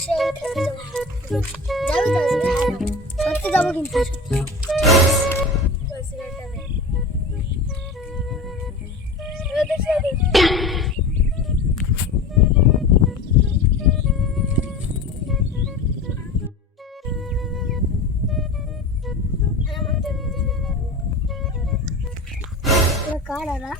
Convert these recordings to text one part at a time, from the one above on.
বসে খেতে যাবো। যাবি তো? সত্যি যাবো কিন্তু সত্যি। কার আরা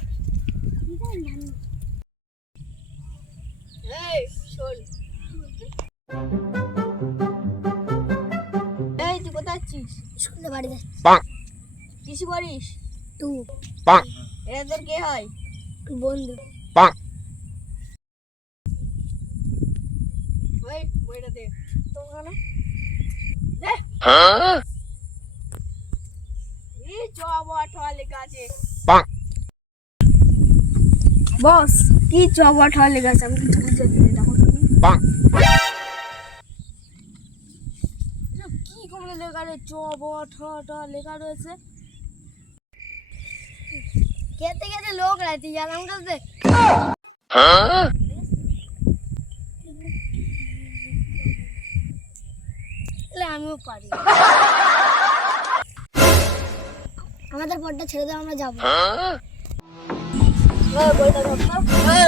তুই কোথায় আছিস? শুনতে বাড়ি যাচ্ছি। কিছু করিস? তুই এরা তোর কে হয়? বন্ধু। ওই বইটা দে। তোমার এই চবটা লেখা আছে। বস কি চবটা লেখা আছে? আমি কিছু বুঝতে কি কমলে লেখা রে? চবটা লেখা রয়েছে। খেতে খেতে লোক রাইতে জানাম করতে আমিও পারি। আমাদের পথটা ছেড়ে দাও, আমরা যাবো।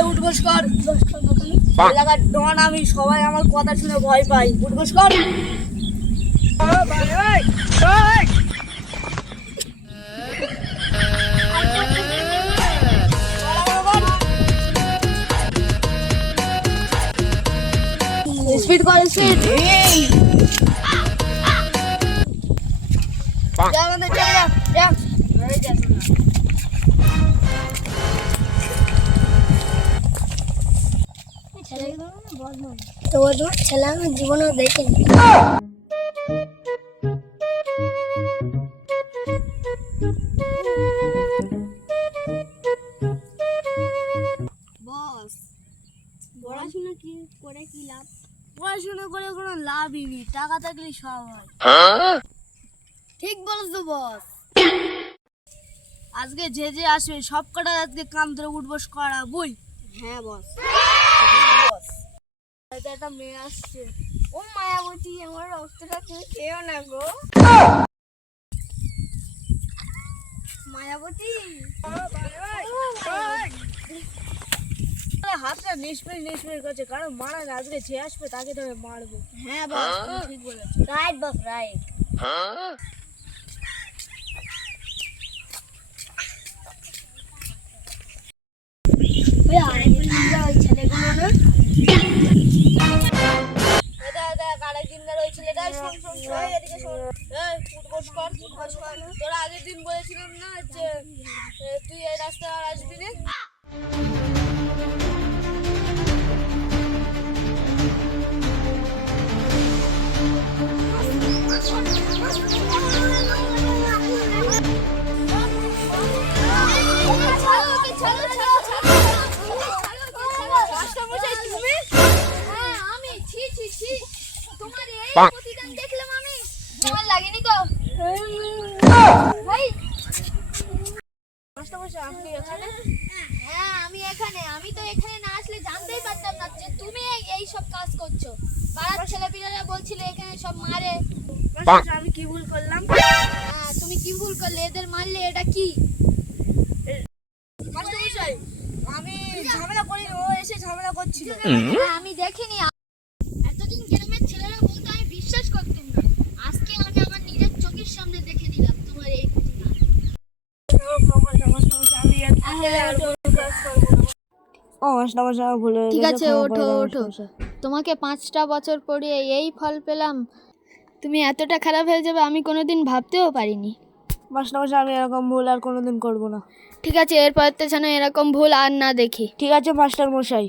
উঠবোস কর। এলাকার ডন আমি, সবাই আমার কথা শুনে ভয় পাই। উঠবোস কর। স্পিড কর, স্পিড। যা আমাদের চলে যা, যা। তো ও তোমার ছেলে আমি জীবনে দেখিনি। বস পড়াশোনা কি করে কি লাভ? পড়াশোনা করে কোনো লাভই নেই, টাকা থাকলে সব হয়। ঠিক বলছো বস। আজকে যে যে আসবে সব কটা আজকে কাম ধরে উঠবোস করা বই। হ্যাঁ বস। বস একটা মেয়ে আসছে। ও মায়াবতী, আমার রক্তটা তুমি খেও না গো। মায়াবতী হাতটা নিষ্পির করছে, কারণ মারা না, আজকে যে আসবে তাকে ধরে মারবো। হ্যাঁ বস, তুমি ঠিক বলেছো। রাইট বস, রাইট। ওই ছেলেগুলো না, তোরা আগের দিন বলেছিলাম না যে তুই এই রাস্তা আসবি না? তোমার লাগেনি তো ভাই? আপনি এখানে? হ্যাঁ আমি এখানে। আমি তো এখানে না আসলে জানতেই পারতাম না যে তুমি এই সব কাজ করছো। পাড়ার ছেলেপিলেরা বলছিল এখানে সব মারে। আমি কি ভুল করলাম? হ্যাঁ তুমি কি ভুল করলে? এদের মারলে এটা কি? মাস্টারমশাই আমি ঝামেলা করি, ও এসে ঝামেলা করছিল। হ্যাঁ, আমি দেখিনি। এতদিন গ্রামের ছেলেরা বলতো, আমি বিশ্বাস করতাম না। আজকে আমি আমার নিজের চোখের সামনে দেখে নিলাম তোমার এই প্রতিকার। ঠিক আছে, ওঠো ওঠো। তোমাকে 5টা বছর পড়িয়ে এই ফল পেলাম, তুমি এতটা খারাপ হয়ে যাবে আমি কোনোদিন ভাবতেও পারিনি। মাস্টারমশাই আমি এরকম ভুল আর কোনোদিন করবো না। ঠিক আছে, এরপর তো যেন এরকম ভুল আর না দেখি। ঠিক আছে মাস্টারমশাই।